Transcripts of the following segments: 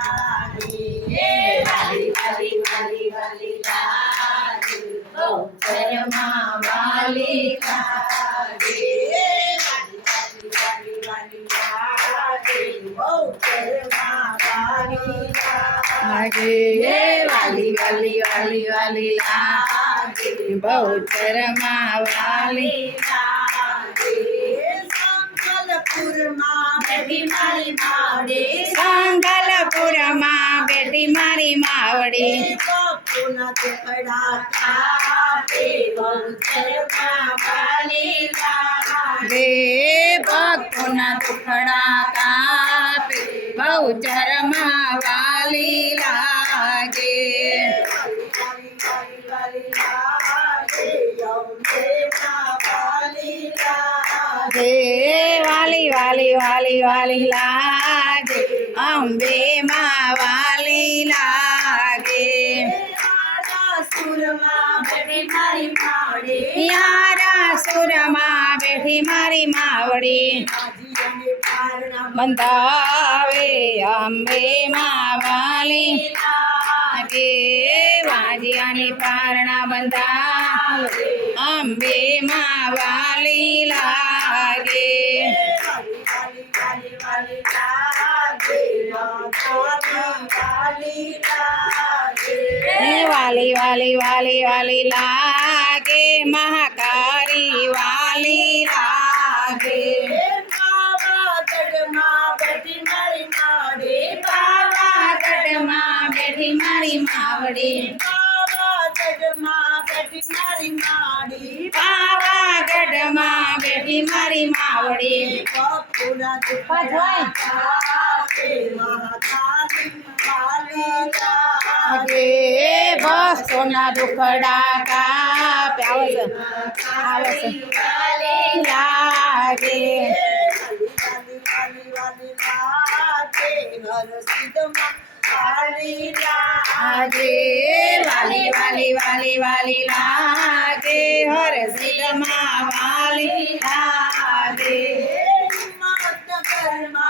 લાગે વાલી વાલી વાલી વાલી લાગે બહુચરમાં વાલી લાગે વાલી વાલી વાલી લાગે બહુચરમાં વાલી લાગે વાલી વાલી વાલી વાલી લાગે બહુચરમાં વાલી સંકલપુરમાં બેઠી મારી માવડે સંગલપુરમાં બેટી મારી માવડી બાપુના ચોપડા કાપે બહુચરમાં વાલી લાગે રે ભક્તોના દુખડા કાપે બહુચરમાં વાલી લાગે રે વાલી વાલી વાલી વાલી લાગે અંબે માં વાલી લાગે યારા સુરમાં બેઠી મારી માવડી બંધાવે અંબે માં વાલી લાગે વાજિયાની પારણા બંધાવે અંબે માં વાલી લાગે હે વાલી વાલી વાલી વાલી લાગે મહાકારી વાલી લાગે પાવાગઢમાં બેઠી મારી માવડી પાવાગઢમાં બેઠી મારી માવડી લાગે ભક્તોના દુખડા કાપે આવે છે આવે છે લાગે લાગે વાલી વાલી વાલી વાલી લાગે હર સિદ્ધમાં વાલી લાગે હિંમતનગરમાં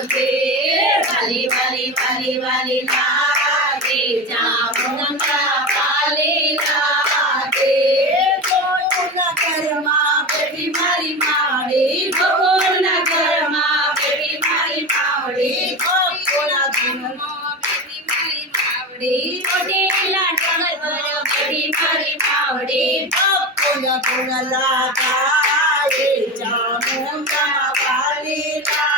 நாதே வலி வலி வலி வலி நாதே ஜாமுன் பாலே நாதே கோருண கர்மா பெடி மாரி மாடி கோருண கர்மா பெடி மாரி மாடி கோருண கர்மா பெடி மாரி மாடி கொடிலா டகர் பெடி மாரி மாடி கோருண கோருண லாகா ஜாமுன் பாலே நாதே